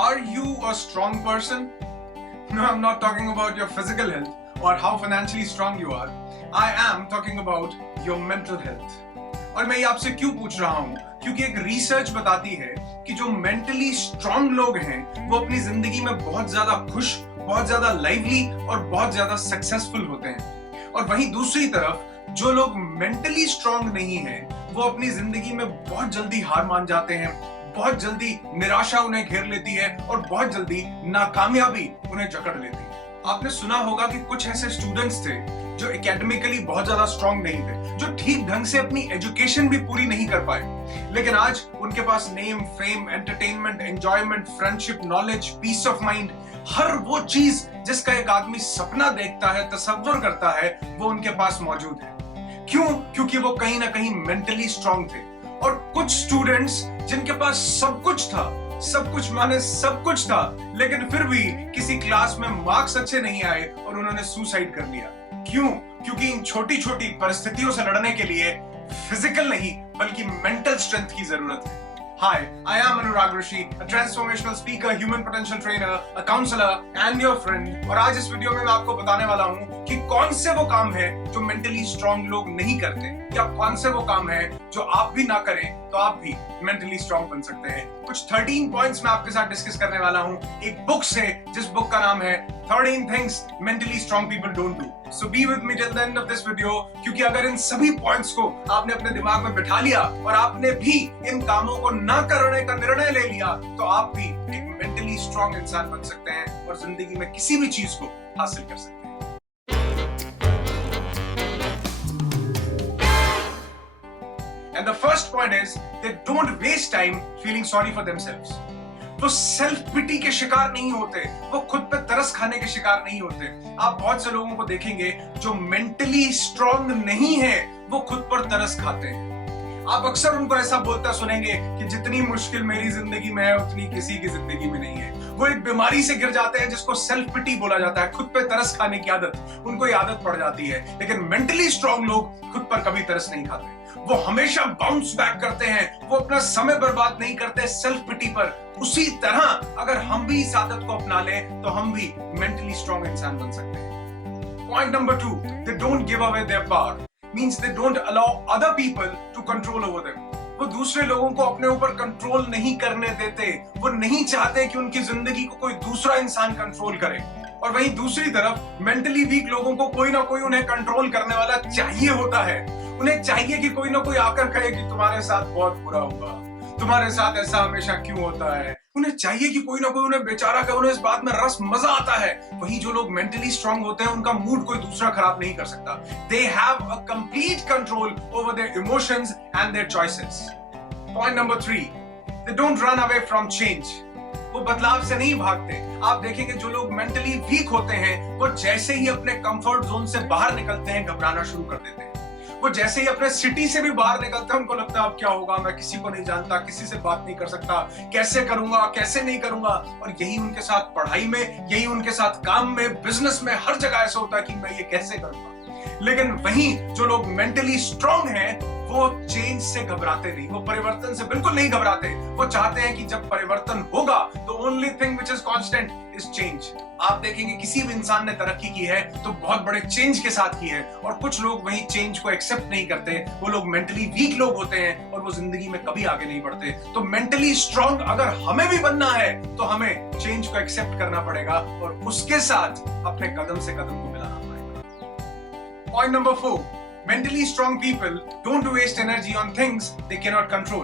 Are you a strong person? No, I'm not talking about your physical health or how financially strong you are. I am talking about your mental health. और मैं ये आपसे क्यों पूछ रहा हूँ? क्योंकि एक रिसर्च बताती है कि जो मेंटली स्ट्रांग लोग हैं वो अपनी जिंदगी में बहुत ज्यादा खुश, बहुत ज्यादा लाइवली और बहुत ज्यादा सक्सेसफुल होते हैं। और वहीं दूसरी तरफ जो लोग मेंटली स्ट्रांग नहीं हैं वो अपनी जिंदगी में बहुत जल्दी हार मान जाते हैं, बहुत जल्दी निराशा उन्हें घेर लेती है और बहुत जल्दी नाकामयाबी उन्हें जकड़ लेती है। आपने सुना होगा कि कुछ ऐसे स्टूडेंट्स थे जो एकेडमिकली बहुत ज्यादा स्ट्रांग नहीं थे, जो ठीक ढंग से अपनी एजुकेशन भी पूरी नहीं कर पाए, लेकिन आज उनके पास name, fame, entertainment, enjoyment, friendship, knowledge, peace of mind, हर वो चीज जिसका एक आदमी सपना देखता है, तसव्वुर करता है, वो उनके पास मौजूद है। क्यों? क्योंकि वो कहीं ना कहीं मेंटली स्ट्रांग थे। और कुछ स्टूडेंट्स जिनके पास सब कुछ था, सब कुछ माने सब कुछ था, लेकिन फिर भी किसी क्लास में मार्क्स अच्छे नहीं आए और उन्होंने सुसाइड कर लिया। क्यों? क्योंकि इन छोटी छोटी परिस्थितियों से लड़ने के लिए फिजिकल नहीं बल्कि मेंटल स्ट्रेंथ की जरूरत है। Hi, I am Anurag Rishi, a transformational speaker, human potential trainer, a counselor and your friend। और आज इस वीडियो में मैं आपको बताने वाला हूँ कि कौन से वो काम है जो मेंटली स्ट्रांग लोग नहीं करते, या कौन से वो काम है जो आप भी ना करें तो आप भी मेंटली स्ट्रांग बन सकते हैं। कुछ 13 पॉइंट्स मैं आपके साथ डिस्कस करने वाला हूँ एक बुक से, जिस बुक का नाम है 13 things mentally strong people don't do। So be with me till the end of this video, क्योंकि अगर इन सभी पॉइंट्स को आपने अपने दिमाग में बिठा लिया और आपने भी इन कामों को ना करने का निर्णय ले लिया तो आप भी एक मेंटली स्ट्रांग इंसान बन सकते हैं और जिंदगी में किसी भी चीज को हासिल कर सकते हैं। And the first point is they don't waste time feeling sorry for themselves। वो सेल्फ पिटी के शिकार नहीं होते, वो खुद पे तरस खाने के शिकार नहीं होते। आप बहुत से लोगों को देखेंगे जो मेंटली स्ट्रांग नहीं है वो खुद पर तरस खाते हैं। आप अक्सर उनको ऐसा बोलता सुनेंगे कि जितनी मुश्किल मेरी जिंदगी में है उतनी किसी की जिंदगी में नहीं है। वो एक बीमारी से गिर जाते हैं जिसको सेल्फ पिटी बोला जाता है, खुद पे तरस खाने की आदत, उनको ये आदत पड़ जाती है। लेकिन मेंटली स्ट्रांग लोग खुद पर कभी तरस नहीं खाते, वो हमेशा बाउंस बैक करते हैं, वो अपना समय बर्बाद नहीं करते सेल्फ पिटी पर। उसी तरह अगर हम भी इस आदत को अपना लें तो हम भी मेंटली स्ट्रांग इंसान बन सकते हैं। Point number 2, they don't give away their power, means they don't allow other people to control over them। वो दूसरे लोगों को अपने ऊपर कंट्रोल नहीं करने देते, वो नहीं चाहते कि उनकी जिंदगी को कोई दूसरा इंसान कंट्रोल करे। और वहीं दूसरी तरफ मेंटली वीक लोगों को कोई ना कोई उन्हें कंट्रोल करने वाला चाहिए होता है। उन्हें चाहिए कि कोई ना कोई आकर कहे कि तुम्हारे साथ बहुत बुरा हुआ, तुम्हारे साथ ऐसा हमेशा क्यों होता है। उन्हें चाहिए कि कोई ना कोई उन्हें बेचारा कहे, उन्हें इस बात में रस मजा आता है। वहीं जो लोग मेंटली स्ट्रांग होते हैं उनका मूड कोई दूसरा खराब नहीं कर सकता। They have a complete control over their emotions and their choices। Point number 3, they don't run away from change। वो बदलाव से नहीं भागते। आप देखेंगे जो लोग मेंटली वीक होते हैं वो जैसे ही अपने कंफर्ट जोन से बाहर निकलते हैं घबराना शुरू कर देते हैं। वो जैसे ही अपने सिटी से भी बाहर निकलते हैं उनको लगता है अब क्या होगा, मैं किसी को नहीं जानता, किसी से बात नहीं कर सकता, कैसे करूंगा, कैसे नहीं करूंगा। और यही उनके साथ पढ़ाई में, यही उनके साथ काम में, बिजनेस में, हर जगह ऐसा होता है कि मैं ये कैसे करूंगा। लेकिन वहीं जो लोग मेंटली स्ट्रांग हैं वो चेंज से घबराते नहीं, वो परिवर्तन से बिल्कुल नहीं घबराते। वो चाहते हैं कि जब परिवर्तन होगा तो only thing which is constant is change. आप देखेंगे किसी भी इंसान ने तरक्की की है तो बहुत बड़े चेंज के साथ की है, और कुछ लोग वही चेंज को एक्सेप्ट नहीं करते। वो लोग मेंटली वीक लोग होते हैं और वो जिंदगी में कभी आगे नहीं बढ़ते। तो मेंटली स्ट्रांग अगर हमें भी बनना है तो हमें चेंज को एक्सेप्ट करना पड़ेगा और उसके साथ अपने कदम से कदम को मिलाना पड़ेगा। Point number 4, mentally strong people don't waste energy on things they cannot control।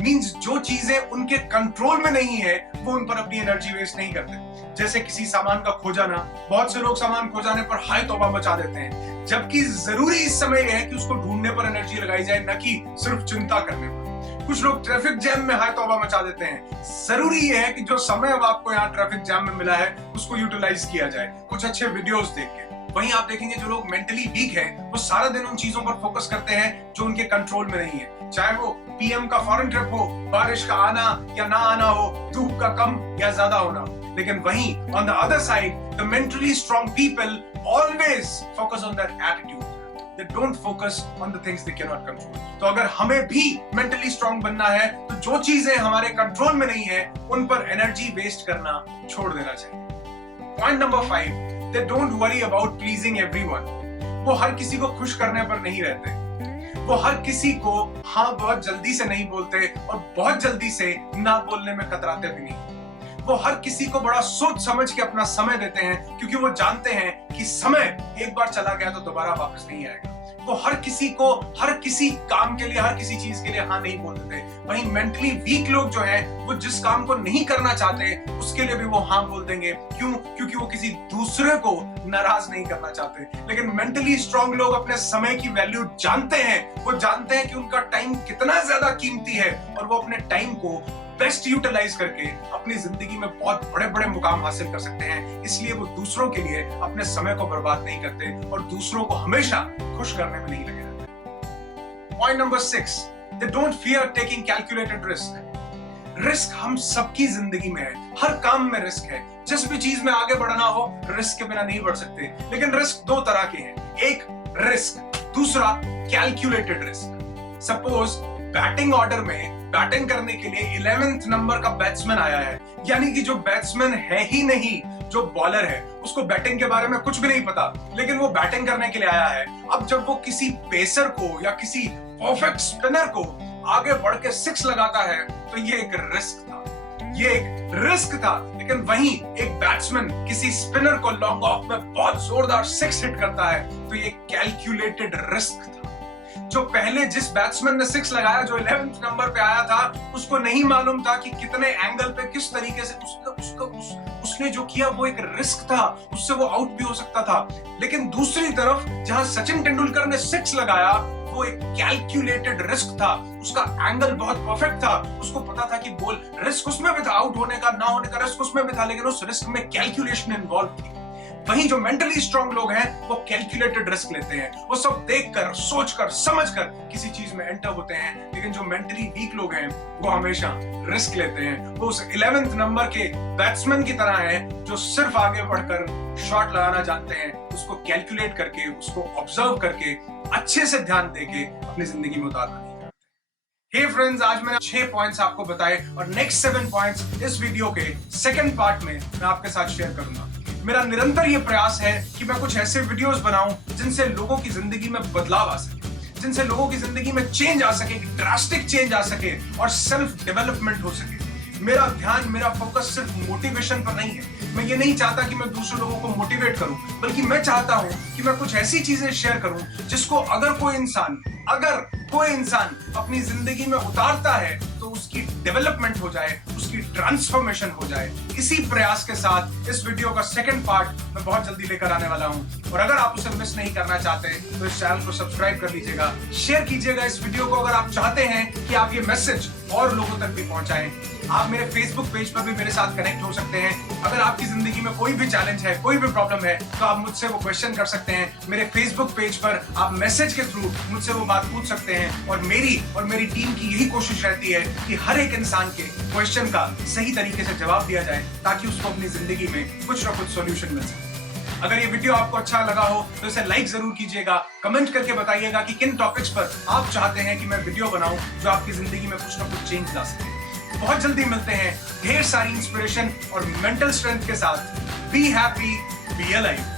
Means जो चीजें उनके कंट्रोल में नहीं है वो उन पर अपनी एनर्जी वेस्ट नहीं करते। जैसे किसी सामान का खो जाना, बहुत से लोग सामान खो जाने पर हाय तौबा मचा देते हैं, जबकि जरूरी इस समय है कि उसको ढूंढने पर एनर्जी लगाई जाए, न कि सिर्फ चिंता करने पर। कुछ लोग ट्रैफिक जैम में हाय तौबा मचा देते हैं, जरूरी है कि जो समय अब आपको यहाँ ट्रैफिक जैम में मिला है उसको यूटिलाइज किया जाए कुछ अच्छे वीडियोस देख के। वहीं आप देखेंगे जो लोग मेंटली वीक हैं वो सारा दिन उन चीजों पर फोकस करते हैं जो उनके कंट्रोल में नहीं है, चाहे वो पीएम का फॉरेन ट्रिप हो, बारिश का आना या ना आना हो, धूप का कम या ज्यादा होना हो। लेकिन वहीं on the other side the mentally strong people always focus on that attitude. they don't focus on the things they cannot control. तो अगर हमें भी mentally strong बनना है तो जो चीजें हमारे कंट्रोल में नहीं है उन पर एनर्जी वेस्ट करना छोड़ देना चाहिए। Point number 5, they don't worry about pleasing everyone. वो हर किसी को खुश करने पर नहीं रहते। वो हर किसी को हाँ बहुत जल्दी से नहीं बोलते और बहुत जल्दी से ना बोलने में कतराते भी नहीं। वो हर किसी को बड़ा सोच समझ के अपना समय देते हैं क्योंकि वो जानते हैं कि समय एक बार चला गया तो दोबारा वापस नहीं आएगा। वो हर किसी को हर किसी काम के लिए हर किसी चीज के लिए हाँ नहीं बोलते थे। वहीं मेंटली वीक लोग जो हैं वो जिस काम को नहीं करना चाहते उसके लिए भी वो हाँ बोल देंगे। क्यों? क्योंकि वो किसी दूसरे को नाराज नहीं करना चाहते। लेकिन मेंटली स्ट्रांग लोग अपने समय की वैल्यू जानते हैं। वो जानते हैं कि उनका टाइम कितना ज्यादा कीमती है और वो अपने टाइम को बेस्ट यूटिलाइज करके अपनी जिंदगी में बहुत बड़े बड़े मुकाम हासिल कर सकते हैं। इसलिए वो दूसरों के लिए अपने समय को बर्बाद नहीं करते और दूसरों को हमेशा खुश करने में नहीं लगे रहते। Point number 6, they don't fear taking calculated risk. Risk हम सबकी जिंदगी में है, हर काम में रिस्क है। जिस भी चीज में आगे बढ़ना हो रिस्क के बिना नहीं बढ़ सकते। लेकिन रिस्क दो तरह के हैं, एक रिस्क, दूसरा calculated risk. Suppose batting order में बैटिंग करने के लिए 11th नंबर का बैट्समैन आया है, यानी कि जो बैट्समैन है ही नहीं, जो बॉलर है उसको बैटिंग के बारे में कुछ भी नहीं पता, लेकिन वो बैटिंग करने के लिए आया है। अब जब वो किसी पेसर को या किसी परफेक्ट स्पिनर को आगे बढ़ के 6 लगाता है तो ये एक रिस्क था, ये एक रिस्क था। लेकिन वहीं एक बैट्समैन किसी स्पिनर को लॉन्ग ऑफ में बहुत जोरदार 6 हिट करता है तो ये कैलकुलेटेड रिस्क था। जो पहले जिस बैट्समैन ने 6 लगाया, जो 11th नंबर पे आया था, उसको नहीं मालूम था कि कितने एंगल पे किस तरीके से उसने जो किया वो एक रिस्क था, उससे वो आउट भी हो सकता था। लेकिन दूसरी तरफ जहां सचिन तेंदुलकर ने 6 लगाया वो एक कैलकुलेटेड रिस्क था, उसका एंगल बहुत परफेक्ट था, उसको पता था कि बॉल रिस्क उसमें भी था, आउट होने का ना होने का रिस्क उसमें भी था, लेकिन उस रिस्क में कैलकुलेशन इन्वॉल्व थी। वहीं जो मेंटली स्ट्रांग लोग हैं वो कैलकुलेटेड रिस्क लेते हैं, वो सब देखकर सोचकर समझकर किसी चीज में एंटर होते हैं। लेकिन जो मेंटली वीक लोग हैं वो हमेशा रिस्क लेते हैं। वो उस 11th नंबर के बैट्समैन की तरह हैं जो सिर्फ आगे बढ़कर शॉट लगाना जानते हैं, उसको कैलकुलेट करके, उसको ऑब्जर्व करके, अच्छे से ध्यान देके अपनी जिंदगी में उतारना नहीं चाहते। हे फ्रेंड्स, आज मैंने 6 पॉइंट्स आपको बताए और नेक्स्ट 7 पॉइंट्स इस वीडियो के सेकंड पार्ट में मैं आपके साथ शेयर करूंगा। मेरा निरंतर ये प्रयास है कि मैं कुछ ऐसे वीडियोस बनाऊं जिनसे लोगों की जिंदगी में बदलाव आ सके, जिनसे लोगों की जिंदगी में चेंज आ सके, ड्रास्टिक चेंज आ सके और सेल्फ डेवलपमेंट हो सके। मेरा ध्यान, मेरा फोकस सिर्फ मोटिवेशन पर नहीं है। मैं ये नहीं चाहता कि मैं दूसरे लोगों को मोटिवेट करूं, बल्कि मैं चाहता हूं कि मैं कुछ ऐसी चीजें शेयर करूं जिसको अगर कोई इंसान अपनी जिंदगी में उतारता है तो उसकी डेवलपमेंट हो जाए, उसकी ट्रांसफॉर्मेशन हो जाए। इसी प्रयास के साथ इस वीडियो का सेकंड पार्ट मैं बहुत जल्दी लेकर आने वाला हूं और अगर आप उसे मिस नहीं करना चाहते तो इस चैनल को सब्सक्राइब कर लीजिएगा, शेयर कीजिएगा इस वीडियो को। अगर आप चाहते हैं कि आप ये मैसेज और लोगों तक भी पहुंचाएं, आप मेरे फेसबुक पेज पर भी मेरे साथ कनेक्ट हो सकते हैं। अगर आपकी जिंदगी में कोई भी चैलेंज है, कोई भी प्रॉब्लम है, तो आप मुझसे वो क्वेश्चन कर सकते हैं। मेरे फेसबुक पेज पर आप मैसेज के थ्रू मुझसे वो बात पूछ सकते हैं और मेरी टीम की यही कोशिश रहती है कि हर एक इंसान के क्वेश्चन का सही तरीके से जवाब दिया जाए ताकि उसको अपनी जिंदगी में कुछ ना कुछ सॉल्यूशन मिल सके। अगर ये वीडियो आपको अच्छा लगा हो तो इसे लाइक जरूर कीजिएगा, कमेंट करके बताइएगा कि किन टॉपिक्स पर आप चाहते हैं कि मैं वीडियो बनाऊं जो आपकी जिंदगी में कुछ ना कुछ चेंज ला सके। बहुत जल्दी मिलते हैं ढेर सारी इंस्पिरेशन और मेंटल स्ट्रेंथ के साथ। Be happy, be alive.